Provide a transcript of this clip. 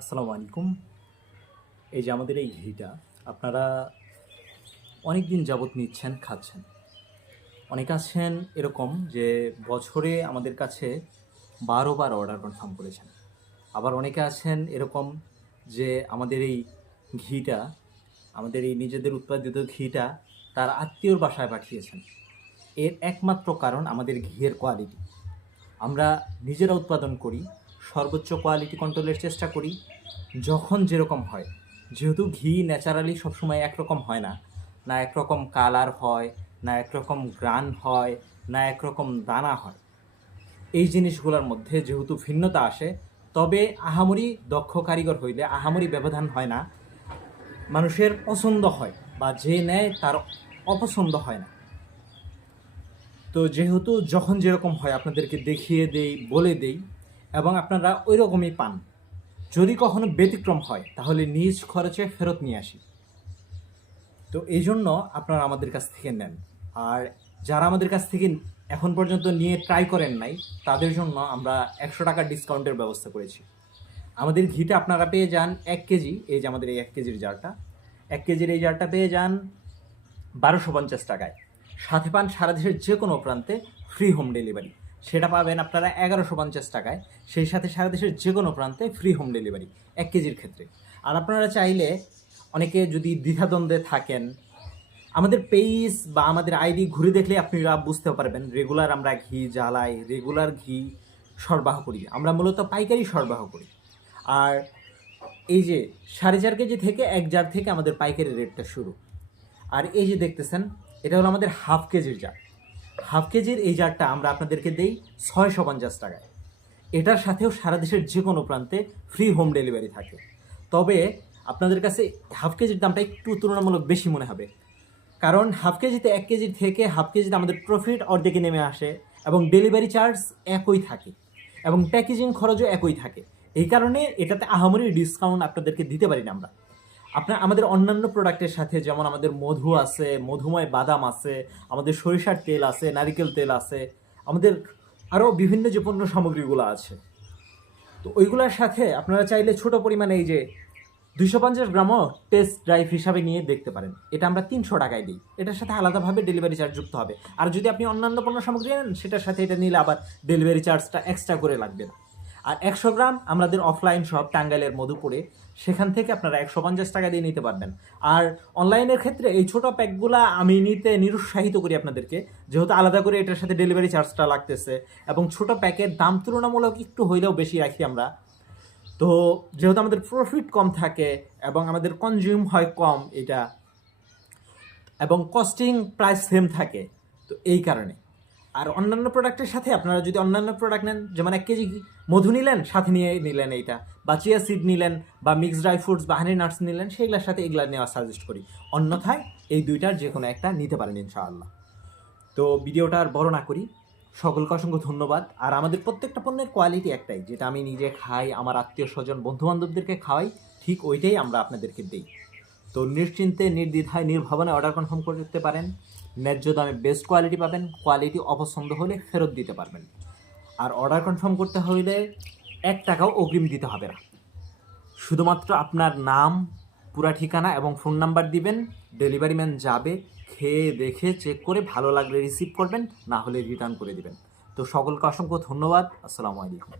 আসসালামু আলাইকুম। এই যে আমাদের এই ঘিটা আপনারা অনেক দিন যাবৎ নিচ্ছেন, খাচ্ছেন। অনেকে আছেন এরকম যে বছরে আমাদের কাছে ১২ বার অর্ডার কনফার্ম করেছেন। আবার অনেকে আছেন এরকম যে আমাদের এই ঘিটা, আমাদের এই নিজেদের উৎপাদিত ঘিটা তার আত্মীয়র বাসায় পাঠিয়েছেন। এর একমাত্র কারণ আমাদের ঘিয়ের কোয়ালিটি। আমরা নিজেরা উৎপাদন করি, সর্বোচ্চ কোয়ালিটি কন্ট্রোলের চেষ্টা করি যখন যেরকম হয়। যেহেতু ঘি ন্যাচারালি সবসময় একরকম হয় না, না একরকম কালার হয়, না একরকম গ্রান হয়, না একরকম দানা হয়। এই জিনিসগুলোর মধ্যে যেহেতু ভিন্নতা আসে, তবে আহামরি দক্ষ কারিগর হইলে আহামরি ব্যবধান হয় না, মানুষের পছন্দ হয় বা যে নেয় তার অপছন্দ হয় না। তো যেহেতু যখন যেরকম হয় আপনাদেরকে দেখিয়ে দেই, বলে দেই এবং আপনারা ওই রকমই পান। যদি কখনো ব্যতিক্রম হয় তাহলে নিজ খরচে ফেরত নিয়ে আসি। তো এই জন্য আপনারা আমাদের কাছ থেকে নেন। আর যারা আমাদের কাছ থেকে এখন পর্যন্ত নিয়ে ট্রাই করেন নাই, তাদের জন্য আমরা ১০০ টাকা ডিসকাউন্টের ব্যবস্থা করেছি। আমাদের ঘিটা আপনারা পেয়ে যান ১ কেজি, এই যে আমাদের এই ১ কেজির জারটা, ১ কেজির এই জারটা পেয়ে যান ১২৫০ টাকায়। সাথে পান সারা দেশের যে কোনো প্রান্তে ফ্রি হোম ডেলিভারি। সেটা পাবেন আপনারা ১১৫০ টাকায়, সেই সাথে সারা দেশের যে কোনো প্রান্তে ফ্রি হোম ডেলিভারি ১ কেজির ক্ষেত্রে। আর আপনারা চাইলে, অনেকে যদি দ্বিধাদ্বন্দ্বে থাকেন, আমাদের পেজ বা আমাদের আইডি ঘুরে দেখলে আপনারা বুঝতে পারবেন রেগুলার আমরা ঘি জ্বালাই, রেগুলার ঘি সরবরাহ করি। আমরা মূলত পাইকারি সরবরাহ করি। আর এই যে ৪.৫ কেজি থেকে ১ জার থেকে আমাদের পাইকারি রেটটা শুরু। আর এই যে দেখতেছেন, এটা হলো আমাদের হাফ কেজির জার। হাফ কেজির এই জারটা আমরা আপনাদেরকে দেই ৬৫০ টাকায়। এটার সাথেও সারা দেশের যে কোনো প্রান্তে ফ্রি হোম ডেলিভারি থাকে। তবে আপনাদের কাছে হাফ কেজির দামটা একটু তুলনামূলক বেশি মনে হবে, কারণ হাফ কেজিতে ১ কেজির থেকে হাফ কেজিতে আমাদের প্রফিট অর্ধেকে নেমে আসে এবং ডেলিভারি চার্জ একই থাকে এবং প্যাকেজিং খরচও একই থাকে। এই কারণে এটাতে আহামরি ডিসকাউন্ট আপনাদেরকে দিতে পারি না আমরা। আমাদের অন্যান্য প্রোডাক্টের সাথে, যেমন আমাদের মধু আছে, মধুময় বাদাম আছে, আমাদের সরিষার তেল আছে, নারিকেল তেল আছে, আমাদের আরও বিভিন্ন যে পণ্য সামগ্রীগুলো আছে, তো ওইগুলোর সাথে আপনারা চাইলে ছোট পরিমাণে এই যে ২৫০ গ্রামও টেস্ট ড্রাইভ হিসাবে নিয়ে দেখতে পারেন। এটা আমরা ৩০০ টাকায় দিই। এটার সাথে আলাদাভাবে ডেলিভারি চার্জ যুক্ত হবে। আর যদি আপনি অন্যান্য পণ্য সামগ্রী নেন, সেটার সাথে এটা নিলে আবার ডেলিভারি চার্জটা এক্সট্রা করে লাগবে না। আর ১০০ গ্রাম আমাদের অফলাইন শপ টাঙ্গাইলের মধুপুরে, সেখান থেকে আপনারা ১৫০ টাকা দিয়ে নিতে পারবেন। আর অনলাইনের ক্ষেত্রে এই ছোটো প্যাকগুলা আমি নিতে নিরুৎসাহিত করি আপনাদেরকে, যেহেতু আলাদা করে এটার সাথে ডেলিভারি চার্জটা লাগতেছে এবং ছোটো প্যাকের দাম তুলনামূলক একটু হইলেও বেশি রাখি আমরা। তো যেহেতু আমাদের প্রফিট কম থাকে এবং আমাদের কনজিউম হয় কম এটা, এবং কস্টিং প্রাইস সেম থাকে, তো এই কারণে। আর অন্যান্য প্রোডাক্টের সাথে আপনারা যদি অন্যান্য প্রোডাক্ট নেন, যেমন ১ কেজি মধু নিলেন, সাথে নিয়ে নিলেন এইটা, বা চিয়া সিড নিলেন, বা মিক্সড ড্রাই ফ্রুটস বা হানি নাটস নিলেন, সেইগুলোর সাথে এগুলা নেওয়া সাজেস্ট করি। অন্যথায় এই দুইটার যে কোনো একটা নিতে পারেন ইনশাআল্লাহ। তো ভিডিওটা আর বড় না করি, সকলকে অসংখ্য ধন্যবাদ। আর আমাদের প্রত্যেকটা পণ্যের কোয়ালিটি একটাই, যেটা আমি নিজে খাই, আমার আত্মীয় স্বজন বন্ধুবান্ধবদেরকে খাওয়াই, ঠিক ওইটাই আমরা আপনাদেরকে দিই। তো নিশ্চিন্তে নির্দ্বিধায় নির্ভাবনায় অর্ডার কনফার্ম করতে পারেন। ন্যায্য দামে বেস্ট কোয়ালিটি পাবেন। কোয়ালিটি অপছন্দ হলে ফেরত দিতে পারবেন। আর অর্ডার কনফার্ম করতে হলে ১ টাকাও অগ্রিম দিতে হবে না। শুধুমাত্র আপনার নাম, পুরা ঠিকানা এবং ফোন নাম্বার দিবেন। ডেলিভারি ম্যান যাবে, খেয়ে দেখে চেক করে ভালো লাগলে রিসিভ করবেন, না হলে রিটার্ন করে দিবেন। তো সকলকে অসংখ্য ধন্যবাদ। আসসালামু আলাইকুম।